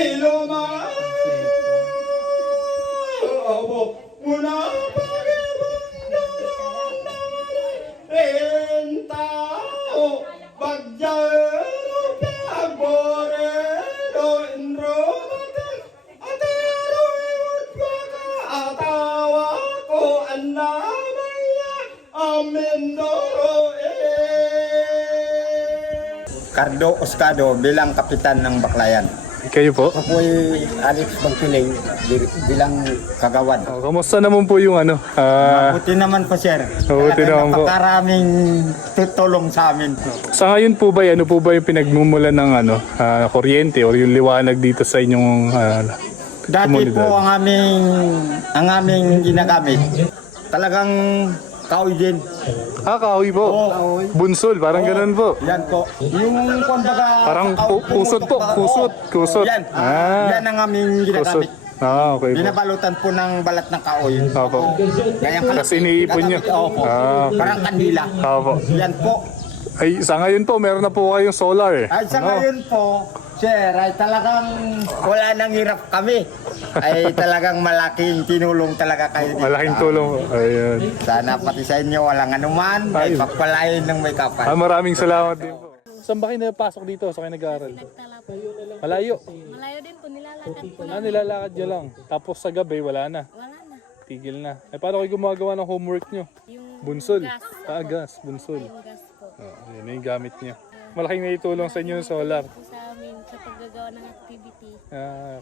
Iloma Abo Muna Rentao Bagyero Pagborero Indro Atero Baka Atawa Ko Anamaya Amendoro Cardo Oscado bilang kapitan ng Baklayan. Kayo po? Ako ay Alex Bagpiling bilang kagawad. Kamusta naman po yung ano? Mabuti naman po, sir. Mabuti naman po. Napakaraming tutulong sa amin. Sa ngayon po ba, ano po ba yung pinagmumulan ng ano, kuryente o yung liwanag dito sa inyong Dati komunidad? po ang aming ginagamit. Talagang kahoy din. Kahoy po. Oo. Bunsol, parang ganun po. Yan po. Yung kumbaga Parang kusot po, kusot. Yan. Yan ang aming Kusot. ginagamit. Okay po. Binabalutan po ng balat ng kahoy. Opo. Gayang Tapos iniipon nyo. Opo. Okay. Parang kandila. Opo. Yan po. Ay, sa ngayon po, meron na po kayong solar. Ay, sa ngayon po, sir, ay talagang wala nang hirap kami. Ay talagang malaking tinulong talaga kayo dito. Malaking tulong po. Ayan. Sana pati sa inyo walang anuman, ay pagpalain ng may kapal. Maraming salamat din po. Saan ba kayo napasok dito sa kayo nag-aaral? Nagtala po. Malayo. Malayo din po, nilalakad po lang. Nilalakad nyo lang. Tapos sa gabi, wala na. Wala na. Tigil na. Eh, paano kayo gumagawa ng homework nyo? Yung Bunsol. gas. Gas, bunsol. Yung gas po. Yun na yung gamit nyo. Malaking naitulong sa inyo yung solar. Po sa amin sa paggagawa ng activity. Ah.